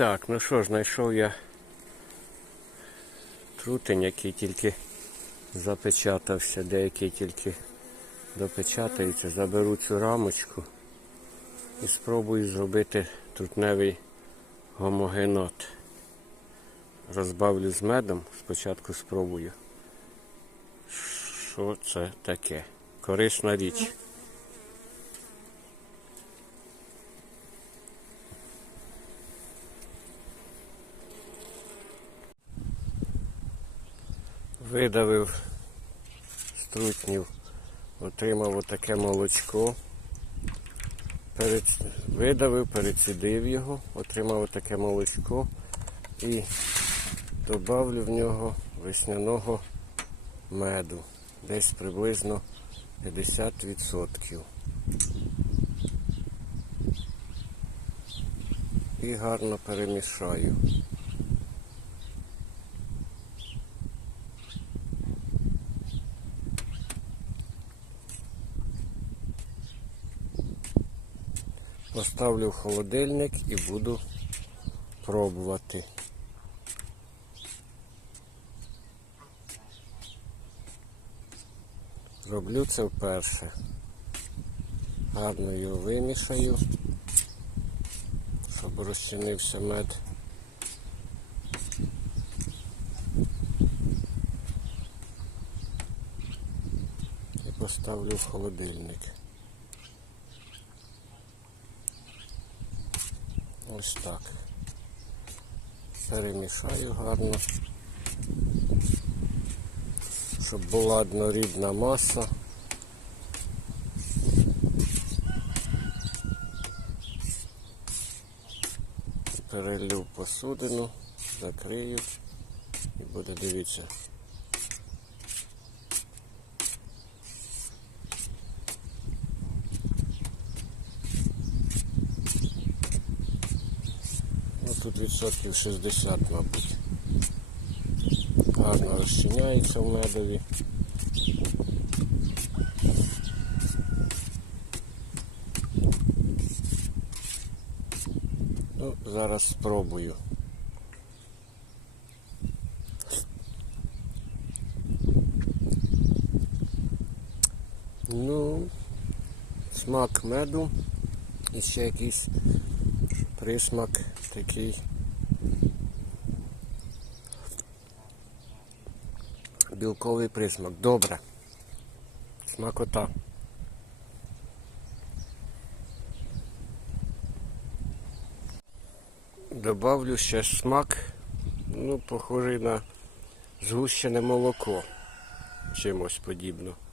Так, ну що ж, знайшов я трутень, який тільки запечатався, деякий тільки допечатається. Заберу цю рамочку і спробую зробити трутневий гомогенот. Розбавлю з медом, спочатку спробую. Що це таке? Корисна річ. видавив струтнів, отримав отаке молочко, перед... видавив, перецідив його, отримав отаке молочко і добавлю в нього весняного меду. Десь приблизно 50%. І гарно перемішаю. поставлю в холодильник і буду пробувати. Роблю це вперше. Гарно його вимішаю, щоб розчинився мед. І поставлю в холодильник. Ось так. Перемішаю гарно, щоб була однорідна маса. Перелив посудину, закрию і буде дивитися. тут відсотків 60, мабуть. Гарно розчиняється в медові. Ну, Зараз спробую. Ну, смак меду і ще якийсь присмак такий білковий присмак. Добре. Смакота. Добавлю ще смак, ну, похожий на згущене молоко, чимось подібно.